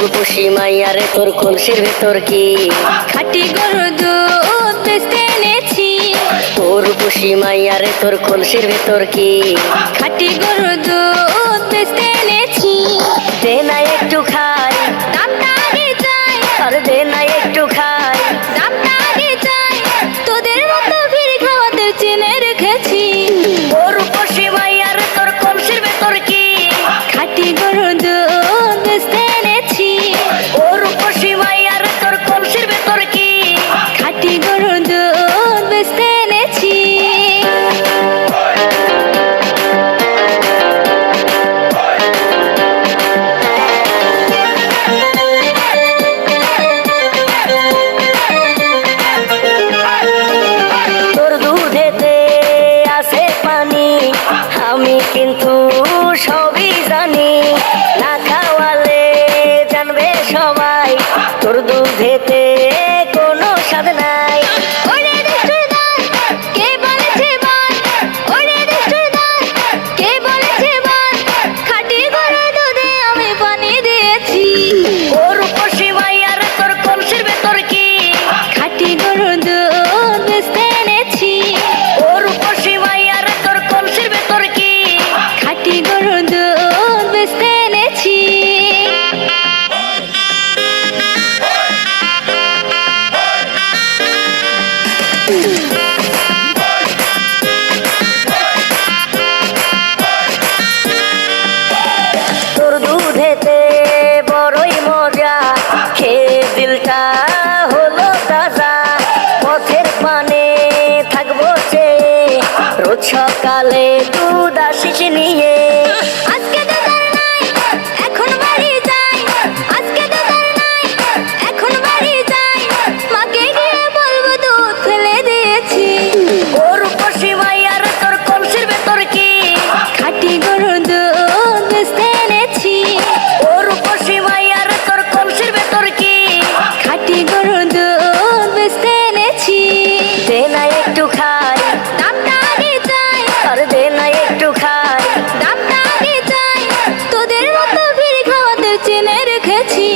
রূপসী মাইয়ারে তোর কলসির ভেতর কি খাঁটি গরুর দুধ বেচতে এনেছি। ও রূপসী মাইয়ারে তোর কলসির ভেতর কি খাঁটি গরুর দুধ বেচতে এনেছি। দে না একটু খাই, দামটা আগে চাই, আর দে না একটু খাই। দামটা আগে চাই, তোদের মতো ভিড় খাওয়াতে চিনে রেখেছি। ও রূপসী মাইয়ারে তোর কলসির ভেতর কি খাঁটি গরুর দুধ বেচতে এনেছি। ও রূপসী মাইয়ারে তোর কলসির ভেতর কি খাঁটি গরুর দুধ বেচতে এনেছি। তোর দুধেতে আছে পানি, আমি কিন্তু সবই জানি। না খাওয়ালে জানবে সবাই তোর দুধেতে কোনো স্বাদ নাই। ওরে দুষ্টুর দল, কে বলেছে বল? ওরে দুষ্টুর দল, কে বলেছে বল? খাঁটি গরুর দুধে আমি পানি দিয়েছি। ও রূপসী মাইয়ারে তোর কলসির ভেতর কি খাঁটি গরুর দুধ বেচতে এনেছি। ও রূপসী মাইয়ারে তোর কলসির ভেতর কি খাঁটি গরুর দুধ বেচতে এনেছি। তোর দুধেতে বড়ই মজা, খেয়ে দিলটা হলো তাজা। পথের পানে থাকবো চেয়ে, রোজ সকালে দুধ আসিস নিয়ে। আজকে তো তার নাই, এখন বাড়ি যাই। আজকে তো তার নাই, এখন বাড়ি যাই। মাকে গিয়ে বলবো দুধ ফেলে দিয়েছি। ও রূপসী মাইয়ারে তোর কলসির ভেতর কি খাঁটি গরুর দুধ বেচতে এনেছি। ও রূপসী মাইয়ারে তোর কলসির ভেতর কি খাঁটি গরুর দুধ বেচতে এনেছি। দে না একটু খাই, দামটা আগে চাই, আর দে না একটু খাই। দামটা আগে চাই, তোদের মতো ভিড় খাওয়াতে চিনে রেখেছি।